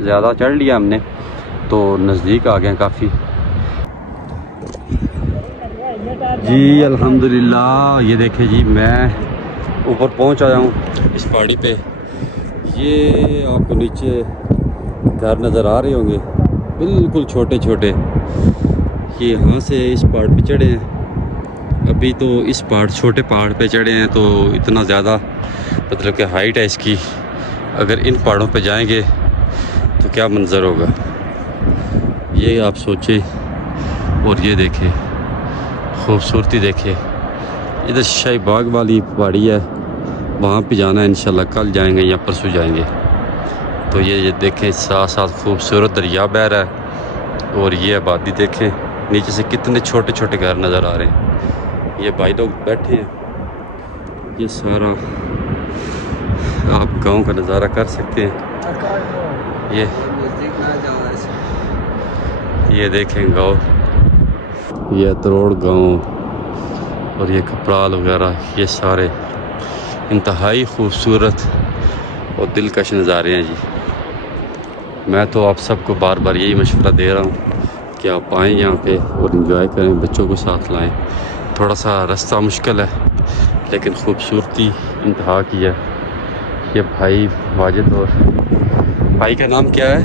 ज़्यादा चढ़ लिया हमने तो नज़दीक आ गए काफ़ी। जी अल्हम्दुलिल्लाह, ये देखिए जी मैं ऊपर पहुंच आया हूँ इस पहाड़ी पे। ये आपको नीचे घर नज़र आ रहे होंगे, बिल्कुल छोटे छोटे। ये यहाँ से इस पहाड़ पे चढ़े हैं। अभी तो इस पहाड़, छोटे पहाड़ पे चढ़े हैं तो इतना ज़्यादा मतलब कि हाइट है इसकी। अगर इन पहाड़ों पे जाएंगे तो क्या मंज़र होगा, ये आप सोचें। और ये देखें, खूबसूरती देखिए। इधर शाही बाग वाली पहाड़ी है, वहाँ पे जाना है इंशाल्लाह। कल जाएंगे या परसों जाएंगे। तो ये देखें, साथ साथ खूबसूरत दरिया बह रहा है और ये आबादी देखें, नीचे से कितने छोटे छोटे घर नज़र आ रहे हैं। ये भाई लोग बैठे हैं। ये सारा आप गांव का नज़ारा कर सकते हैं। ये देखें गांव, ये तरोड़ गांव और ये कपड़ाल वगैरह, ये सारे इंतहाई खूबसूरत और दिलकश नज़ारे हैं जी। मैं तो आप सबको बार बार यही मशवरा दे रहा हूँ कि आप आएँ यहाँ पे और इन्जॉय करें, बच्चों को साथ लाएं। थोड़ा सा रास्ता मुश्किल है लेकिन खूबसूरती इंतहा की है। ये भाई वाजिद, और भाई का नाम क्या है?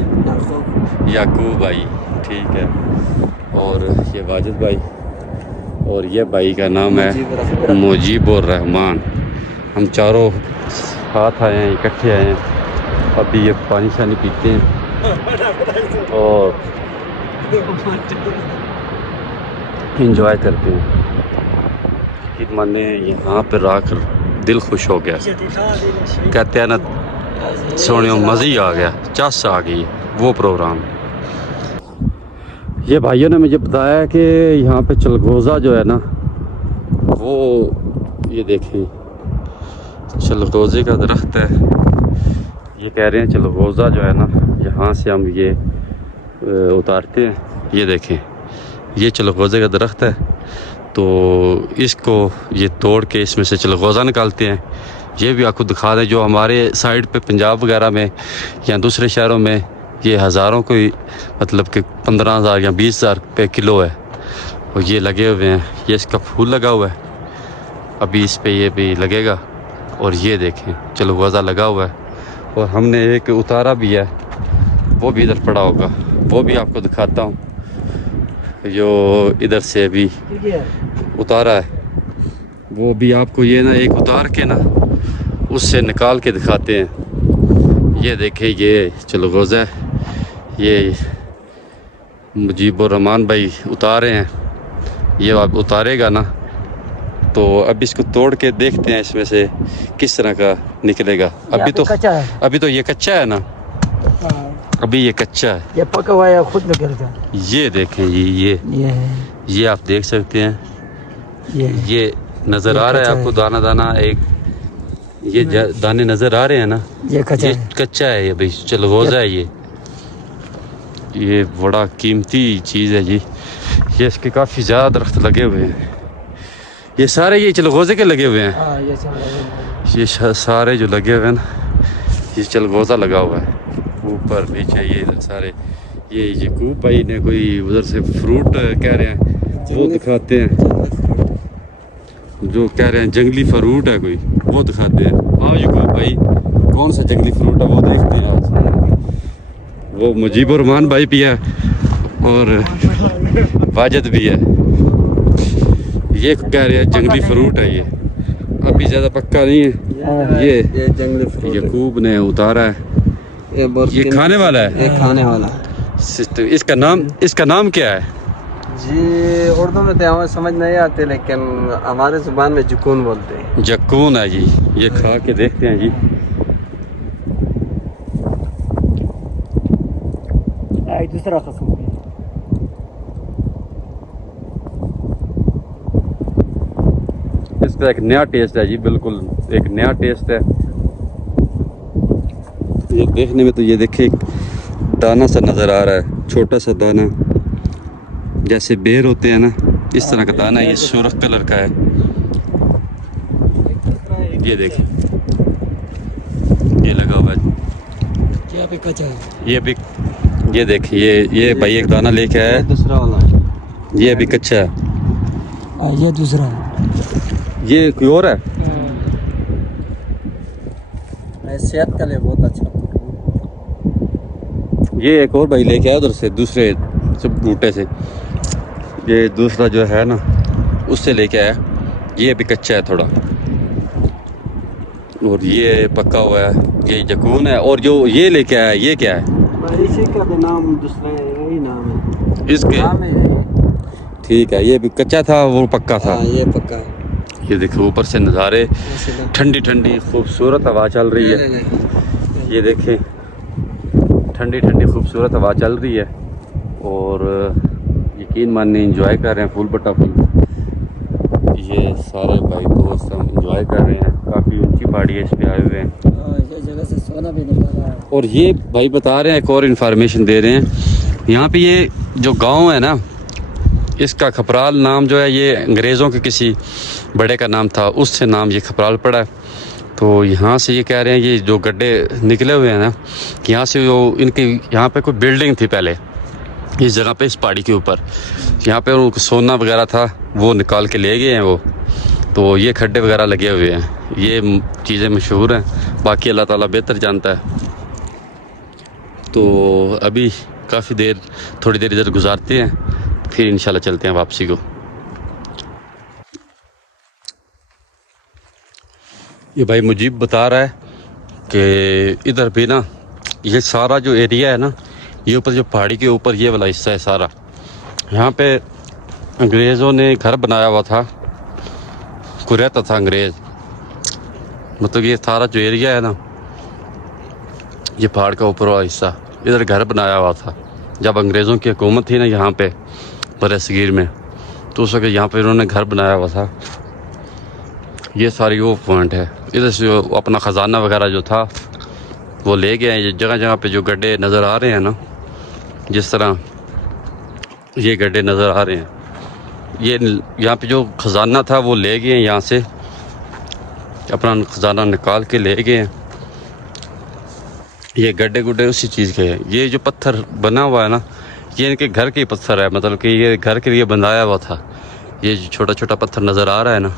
याकूब भाई, ठीक है। और ये वाजिद भाई, और ये भाई का नाम है मुजीबुर रहमान। हम चारों साथ आए हैं, इकट्ठे आए हैं। अभी ये पानी शानी पीते हैं और इंजॉय करते हैं। कि मैंने यहाँ पर आकर दिल खुश हो गया। कहते हैं ना, सोने मज़ा ही आ गया, चस आ गई वो प्रोग्राम। ये भाइयों ने मुझे बताया कि यहाँ पे चलगोज़ा जो है ना, वो ये देखें चलगोज़े का दरख्त है। ये कह रहे हैं चलगोज़ा जो है ना, यहाँ से हम ये उतारते हैं। ये देखें, ये चलगोज़े का दरख्त है तो इसको ये तोड़ के इसमें से चलगोज़ा निकालते हैं। ये भी आपको दिखा दें, जो हमारे साइड पे पंजाब वगैरह में या दूसरे शहरों में ये हज़ारों को मतलब कि 15,000 या 20,000 रुपये किलो है। और ये लगे हुए हैं, ये इसका फूल लगा हुआ है, अभी इस पे ये भी लगेगा। और ये देखें चलगोज़ा लगा हुआ है। और हमने एक उतारा भी है, वो भी इधर पड़ा होगा, वो भी आपको दिखाता हूँ। जो इधर से भी उतारा है वो भी आपको ये ना एक उतार के ना उससे निकाल के दिखाते हैं। ये देखें, ये चलगोज़ा है, ये मुजीबुर रहमान भाई उतारे हैं। ये आप उतारेगा ना तो अब इसको तोड़ के देखते हैं इसमें से किस तरह का निकलेगा। अभी तो ये कच्चा है ना, अभी ये कच्चा है, ये पका हुआ है खुद निकलता। ये देखें जी, ये आप देख सकते हैं। ये नज़र आ रहा है आपको दाना दाना, एक ये दाने नज़र आ रहे हैं ना, ये कच्चा है। ये भाई चलगोज़ा है। ये बड़ा कीमती चीज़ है जी। ये इसके काफ़ी ज़्यादा दरख्त लगे हुए हैं। ये सारे ये चलगोज़े के लगे हुए हैं। ये सारे जो लगे हुए हैं ना, ये चलगोज़ा लगा हुआ है ऊपर नीचे। ये सारे ये याकूब भाई ने कोई उधर से फ्रूट कह रहे हैं, वो दिखाते हैं। जो कह रहे हैं जंगली फ्रूट है कोई, वो दिखाते हैं। हाँ याकूब भाई, कौन सा जंगली फ्रूट है वो देखते हैं आज। वो मुजीबुर रहमान भाई भी है और वाजिद भी है। ये कह रहे हैं जंगली फ्रूट है, ये अभी ज़्यादा पक्का नहीं है। ये जंगली फ्रूट याकूब ने उतारा है। ये खाने वाला है, ये खाने वाला सिस्टम। इसका नाम क्या है जी? उर्दू में तो हमें समझ नहीं आते, लेकिन हमारे ज़ुबान में जकून बोलते हैं। जकून है जी। ये खा के देखते हैं जी। दूसरा किस्म इसका एक नया टेस्ट है जी, बिल्कुल एक नया टेस्ट है। ये देखने में तो ये देखिए दाना सा नज़र आ रहा है, छोटा सा दाना, जैसे बेर होते हैं ना, इस तरह का दाना। ये सुर्ख कलर का है। ये देखिए ये लगा हुआ है। भी कच्चा है। ये देखिए ये भाई एक दाना लेके आया ये है, दूसरा वाला है। ये अभी कच्चा है, ये दूसरा है। ये कोई और है। ये सेहत के लिए बहुत अच्छा होता ये एक और भाई लेके आया उधर से दूसरे सब बूटे से, ये दूसरा जो है ना उससे लेके आया, ये अभी कच्चा है थोड़ा, और ये पक्का हुआ है, ये जकून है। और जो ये लेके आया ये क्या है, है। इसी का भी नाम दूसरा है, यही नाम है। इसके नाम है ये। ठीक है, ये भी कच्चा था वो पक्का था। हाँ ये पक्का है। ये देखो ऊपर से नज़ारे, माशाल्लाह। ठंडी ठंडी खूबसूरत हवा चल रही है। ये देखें ठंडी ठंडी खूबसूरत हवा चल रही है, और यकीन मानने इंजॉय कर रहे हैं फुल बटा फुल। ये सारे भाई दोस्त हम इंजॉय कर रहे हैं, काफ़ी ऊंची पहाड़ी है, इस पे आए हुए हैं। ये जगह से सोना भी नहीं पड़ा है। और ये भाई बता रहे हैं, एक और इन्फॉर्मेशन दे रहे हैं, यहाँ पे ये जो गांव है ना, इसका खपराल नाम जो है ये अंग्रेज़ों के किसी बड़े का नाम था, उससे नाम ये खपराल पड़ा है। तो यहाँ से ये कह रहे हैं ये जो गड्ढे निकले हुए हैं ना, यहाँ से वो इनकी यहाँ पे कोई बिल्डिंग थी पहले इस जगह पे, इस पहाड़ी के ऊपर, यहाँ पे उनको सोना वगैरह था वो निकाल के ले गए हैं वो। तो ये खड्डे वगैरह लगे हुए हैं, ये चीज़ें मशहूर हैं, बाकी अल्लाह ताला बेहतर जानता है। तो अभी काफ़ी देर थोड़ी देर इधर गुजारते हैं, फिर इंशाल्लाह चलते हैं वापसी को। ये भाई मुजीब बता रहा है कि इधर भी ना ये सारा जो एरिया है ना, ये ऊपर जो पहाड़ी के ऊपर ये वाला हिस्सा है सारा, यहाँ पे अंग्रेज़ों ने घर बनाया हुआ था, कोई रहता था अंग्रेज़, मतलब ये सारा जो एरिया है ना, ये पहाड़ का ऊपर वाला हिस्सा, इधर घर बनाया हुआ था जब अंग्रेज़ों की हुकूमत थी ना यहाँ पे बरसगीर में, तो उस वक्त यहाँ पे इन्होंने घर बनाया हुआ था। ये सारी वो पॉइंट है, इधर से जो अपना ख़जाना वगैरह जो था वो ले गए हैं। ये जगह जगह पे जो गड्ढे नज़र आ रहे हैं ना, जिस तरह ये गड्ढे नज़र आ रहे हैं, ये यहाँ पे जो ख़जाना था वो ले गए हैं, यहाँ से अपना ख़जाना निकाल के ले गए हैं। ये गड्ढे गुड्ढे उसी चीज़ के हैं। ये जो पत्थर बना हुआ है ना, ये इनके घर के पत्थर है, मतलब कि ये घर के लिए बनाया हुआ था। ये जो छोटा छोटा पत्थर नज़र आ रहा है ना,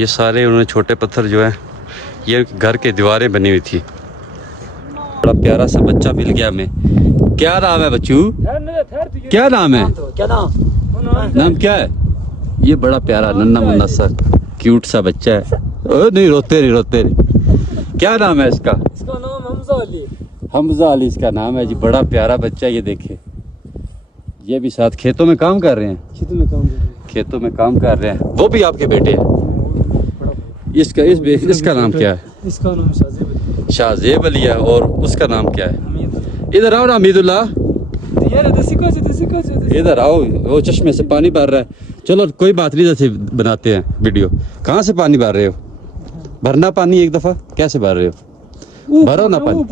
ये सारे उन्होंने छोटे पत्थर जो है ये घर के दीवारें बनी हुई थी। बड़ा प्यारा सा बच्चा मिल गया हमें। क्या नाम है बच्चू, क्या नाम है, क्या नाम? नाम क्या है? ये बड़ा प्यारा नन्ना मुन्ना सा क्यूट सा बच्चा है। ओ नहीं रोते नहीं रोते नहीं। क्या नाम है इसका? इसका नाम हमजा अली। हमजा अली इसका नाम है जी। बड़ा प्यारा बच्चा है, ये देखे। ये भी साथ खेतों में काम कर रहे हैं, खेतों में काम कर रहे हैं। खेतों में काम कर रहे हैं। वो भी आपके बेटे हैं? इसका नाम क्या है? इसका नाम शाहजेब अली। शाहजेब अली है। और उसका नाम क्या है? हमीद। इधर आओ ना हमीदुल्लाह, यार दसिका से इधर आओ। वो चश्मे से पानी भर रहा है। चलो कोई बात नहीं, जैसे बनाते हैं वीडियो। कहाँ से पानी भर रहे हो? भरना पानी एक दफ़ा, कैसे भर रहे हो? भरो ना पानी,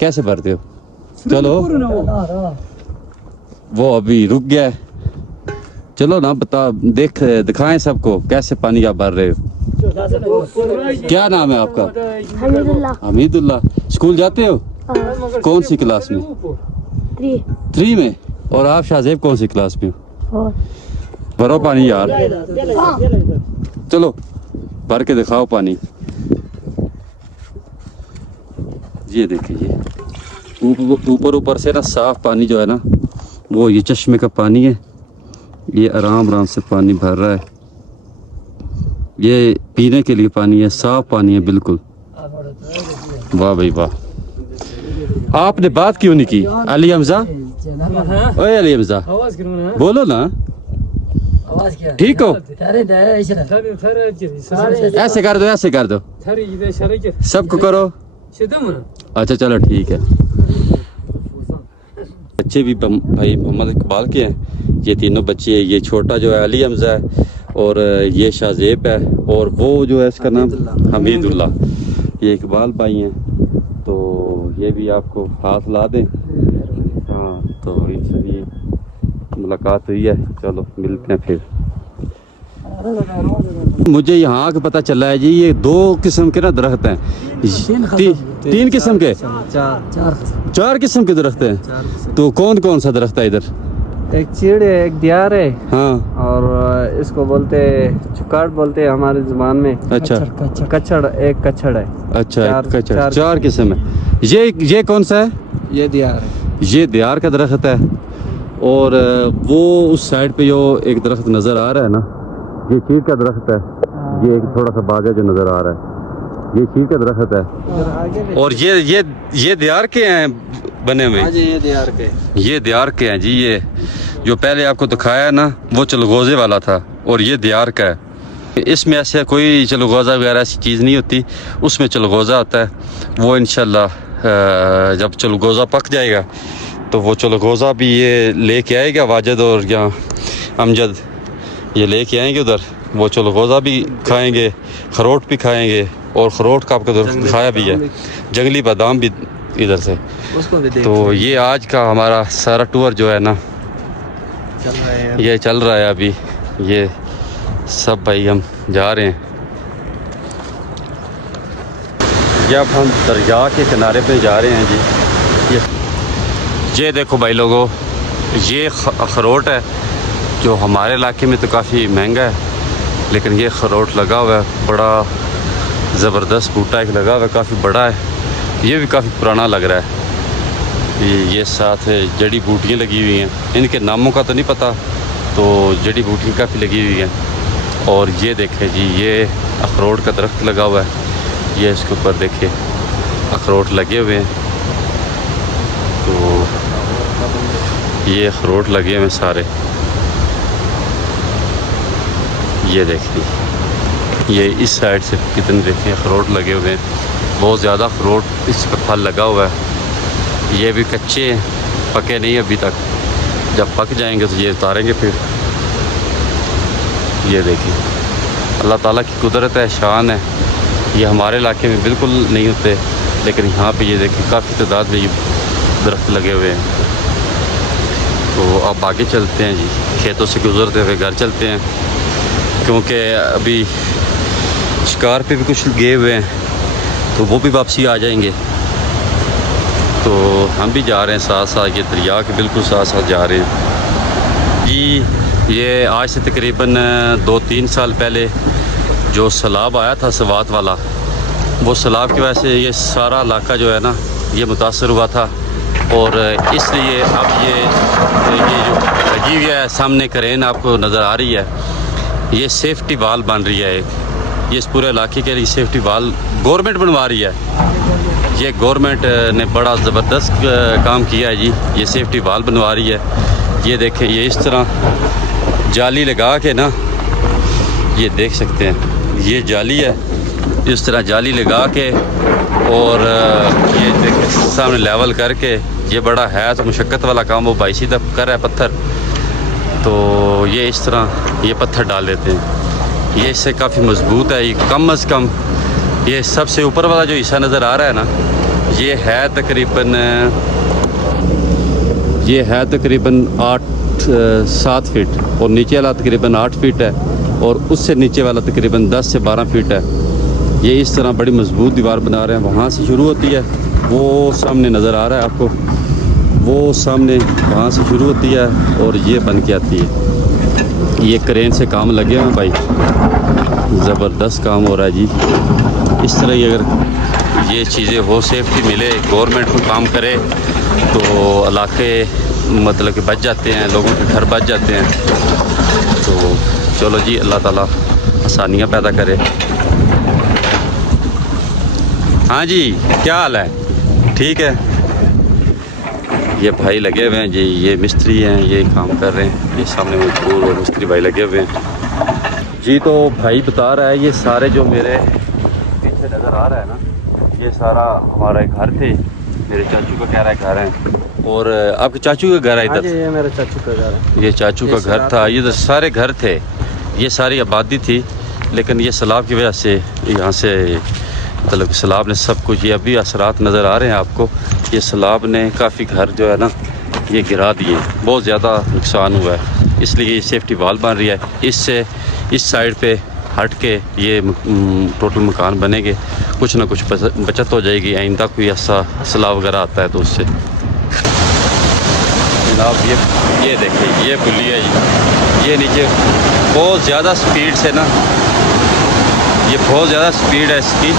कैसे भरते हो? चलो वो अभी रुक गया है। चलो ना बता, दिखाएं सबको कैसे पानी आप भर रहे हो। क्या नाम है आपका? हमीदुल्लाह। हमीदुल्लाह। स्कूल जाते हो? कौन सी क्लास में? 3 में। और आप शाहजेब कौन सी क्लास में हो? भरो पानी यार, चलो भर के दिखाओ पानी। ये देखिए, ऊपर ऊपर से ना साफ पानी जो है ना, वो ये चश्मे का पानी है। ये आराम आराम से पानी भर रहा है। ये पीने के लिए पानी है, साफ पानी है बिल्कुल। वाह भाई वाह। आपने बात क्यों नहीं की? अली हमजा, ओए अली हमजा, बोलो ना। ठीक हो? ऐसे कर दो, ऐसे कर दो, सबको करो। अच्छा चलो ठीक है। बच्चे भी भाई मोहम्मद इकबाल के हैं। ये तीनों बच्चे हैं। ये छोटा जो है अली हमजा है, और ये शाहजेब है, और वो जो है इसका नाम हमीदुल्लाह। ये इकबाल भाई हैं। तो ये भी आपको हाथ ला दें। हाँ, तो इनसे भी मुलाकात हुई है। चलो मिलते हैं फिर। मुझे यहाँ का पता चला है जी, ये 2 किस्म के ना दरख्त हैं। तीन किस्म के, चार 4 किस्म के दरख्त हैं। चार किस्म। तो कौन कौन सा दरख्त है इधर? एक चीड़ है, एक दियार है, हाँ और इसको बोलते चुकाट बोलते हैं हमारी जुबान में। अच्छा कच्छड़, एक कच्छड़ है। अच्छा, चार- अच्छा, चार 4 किस्म है। ये कौन सा है? ये दियार है। ये दियार का दरख्त है। और वो उस साइड पे जो एक दरख्त नज़र आ रहा है ना, ये चीड़ का दरख्त है। ये एक थोड़ा सा बागा जो नज़र आ रहा है, ये चीड़ का दरख्त है। इधर आगे भी- और ये दियार के हैं बने हुए? हाँ जी, ये दियार के। ये दियार के हैं जी। ये जो पहले आपको दिखाया है ना, वो चलगोज़े वाला था, और ये दियार का है। इसमें ऐसे कोई चलगोज़ा वगैरह ऐसी चीज़ नहीं होती, उसमें चलगोज़ा आता है। वो इंशाल्लाह जब चलगोज़ा पक जाएगा तो वो चलगोज़ा भी ये लेके आएगा वाजिद और यहाँ अमजद, ये लेके आएंगे उधर। वो चलगोज़ा भी खाएंगे, खरोट भी खाएंगे, और खरोट का आपको दिखाया भी है, जंगली बादाम भी इधर से। उसको भी देख। तो ये आज का हमारा सारा टूर जो है ना, चल रहा है। ये चल रहा है अभी। ये सब भाई हम जा रहे हैं। ये अब हम दरिया के किनारे पे जा रहे हैं जी। ये देखो भाई लोगों, ये अखरोट है जो हमारे इलाके में तो काफ़ी महंगा है, लेकिन ये अखरोट लगा हुआ है, बड़ा ज़बरदस्त बूटा एक लगा हुआ है, काफ़ी बड़ा है। ये भी काफ़ी पुराना लग रहा है। ये साथ जड़ी बूटियाँ लगी हुई हैं, इनके नामों का तो नहीं पता, तो जड़ी बूटियाँ काफ़ी लगी हुई हैं। और ये देखें जी, ये अखरोट का दरख्त लगा हुआ है। ये इसके ऊपर देखिए अखरोट लगे हुए हैं। तो ये अखरोट लगे हुए हैं सारे। ये देखिए, ये इस साइड से कितने देखें अखरोट लगे हुए हैं, बहुत ज़्यादा अखरोट इस पर फल लगा हुआ है। ये भी कच्चे हैं, पके नहीं अभी तक। जब पक जाएंगे तो ये उतारेंगे फिर। ये देखिए, अल्लाह ताला की कुदरत है, शान है। ये हमारे इलाके में बिल्कुल नहीं होते, लेकिन यहाँ पे ये देखिए काफ़ी तादाद में ये दरख्त लगे हुए हैं। तो अब आगे चलते हैं जी, खेतों से गुजरते हुए घर चलते हैं, क्योंकि अभी शिकार पे भी कुछ गए हुए हैं, तो वो भी वापसी आ जाएंगे। तो हम भी जा रहे हैं साथ साथ, ये दरिया के बिल्कुल साथ साथ जा रहे हैं जी। ये आज से तकरीबन 2-3 साल पहले जो सैलाब आया था सवात वाला, वो सैलाब की वजह से ये सारा इलाका जो है ना, ये मुतासर हुआ था। और इसलिए अब ये जो लगी हुई है सामने क्रेन आपको नज़र आ रही है, ये सेफ्टी वाल बन रही है एक। ये इस पूरे इलाके के लिए सेफ्टी वाल गवर्नमेंट बनवा रही है। ये गवर्नमेंट ने बड़ा ज़बरदस्त काम किया है जी, ये सेफ्टी वाल बनवा रही है। ये देखें, ये इस तरह जाली लगा के ना, ये देख सकते हैं, ये जाली है, इस तरह जाली लगा के, और ये देखें सामने लेवल करके। ये बड़ा है तो मुशक्क़त वाला काम, वो भाई सीधा कर रहा है पत्थर, तो ये इस तरह ये पत्थर डाल देते हैं। ये इससे काफ़ी मजबूत है। ये कम अज़ कम, ये सबसे ऊपर वाला जो हिस्सा नज़र आ रहा है ना, ये है तकरीबन 8-7 फीट, और नीचे वाला तकरीबन 8 फीट है, और उससे नीचे वाला तकरीबन 10 से 12 फीट है। ये इस तरह बड़ी मजबूत दीवार बना रहे हैं। वहाँ से शुरू होती है, वो सामने नज़र आ रहा है आपको, वो सामने वहाँ से शुरू होती है और ये बन के आती है। ये क्रेन से काम लगे हुए हैं भाई, ज़बरदस्त काम हो रहा है जी। इस तरह ही अगर ये चीज़ें हो, सेफ्टी मिले, गवर्नमेंट को काम करे, तो इलाके मतलब कि बच जाते हैं, लोगों के घर बच जाते हैं। तो चलो जी, अल्लाह ताला आसानियाँ पैदा करे। हाँ जी, क्या हाल है? ठीक है। ये भाई लगे हुए हैं जी, ये मिस्त्री हैं, ये काम कर रहे हैं। ये सामने मजदूर और मिस्त्री भाई लगे हुए हैं जी। तो भाई बता रहा है, ये सारे जो मेरे पीछे नज़र आ रहा है ना, ये सारा हमारा घर थे, मेरे चाचू का कह रहा है घर है। और आपके चाचू का घर है इधर? ये मेरे चाचू का घर है। ये चाचू का घर था, ये तो सारे घर थे, ये सारी आबादी थी। लेकिन ये सैलाब की वजह से यहाँ से मतलब सैलाब ने सब कुछ, ये अभी असरात नज़र आ रहे हैं आपको, ये सैलाब ने काफ़ी घर जो है ना ये गिरा दिए, बहुत ज़्यादा नुकसान हुआ है। इसलिए ये सेफ्टी वाल बन रही है, इससे इस साइड पे हट के ये टोटल मकान बनेंगे, कुछ ना कुछ बचत हो जाएगी। आइंदा कोई ऐसा मसला वगैरह आता है तो उससे। जनाब ये देखिए ये पुली है जी, ये नीचे बहुत ज़्यादा स्पीड से ना, ये बहुत ज़्यादा स्पीड है इसकी।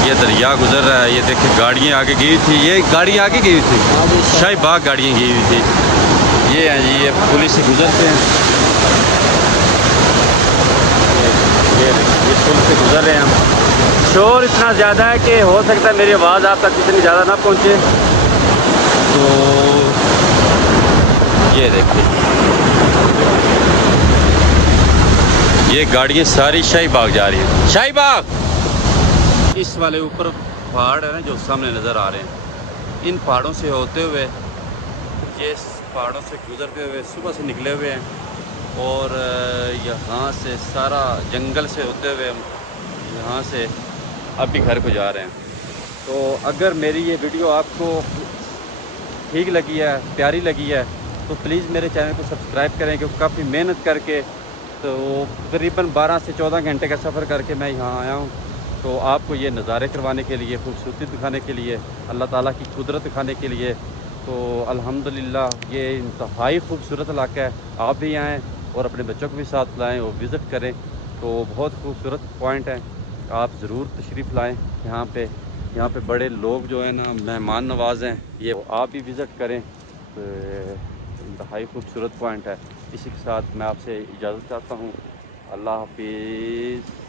ये दरिया गुजर रहा है, ये देखिए गाड़ियाँ आगे गई थी, ये गाड़ियाँ आगे गई थी, शाही बाग गाड़ियाँ गई हुई थी। ये हैं जी, ये पुलिस से गुजरते हैं, ये पुल से गुजर रहे हैं हम। शोर इतना ज़्यादा है कि हो सकता है मेरी आवाज़ आप तक इतनी ज़्यादा ना पहुँचे। तो ये देखिए ये गाड़ियाँ सारी शाही बाग जा रही हैं, शाही बाग। इस वाले ऊपर पहाड़ है ना जो सामने नज़र आ रहे हैं, इन पहाड़ों से होते हुए, ये पहाड़ों से गुजरते हुए सुबह से निकले हुए हैं और यहाँ से सारा जंगल से होते हुए हम यहाँ से अभी घर को जा रहे हैं। तो अगर मेरी ये वीडियो आपको ठीक लगी है, प्यारी लगी है, तो प्लीज़ मेरे चैनल को सब्सक्राइब करें, क्योंकि काफ़ी मेहनत करके तो तकरीबन 12 से 14 घंटे का सफ़र करके मैं यहाँ आया हूँ। तो आपको ये नज़ारे करवाने के लिए, खूबसूरती दिखाने के लिए, अल्लाह ताला की कुदरत दिखाने के लिए। तो अल्हम्दुलिल्लाह ये इंतहाई खूबसूरत इलाका है। आप भी आएँ और अपने बच्चों को भी साथ लाएँ और विज़िट करें। तो बहुत खूबसूरत पॉइंट है, आप ज़रूर तशरीफ़ लाएँ यहाँ पे। यहाँ पे बड़े लोग जो है ना मेहमान नवाज हैं, ये आप भी विज़िट करें। तो इंतहाई खूबसूरत पॉइंट है। इसी के साथ मैं आपसे इजाज़त चाहता हूँ। अल्लाह हाफिज़।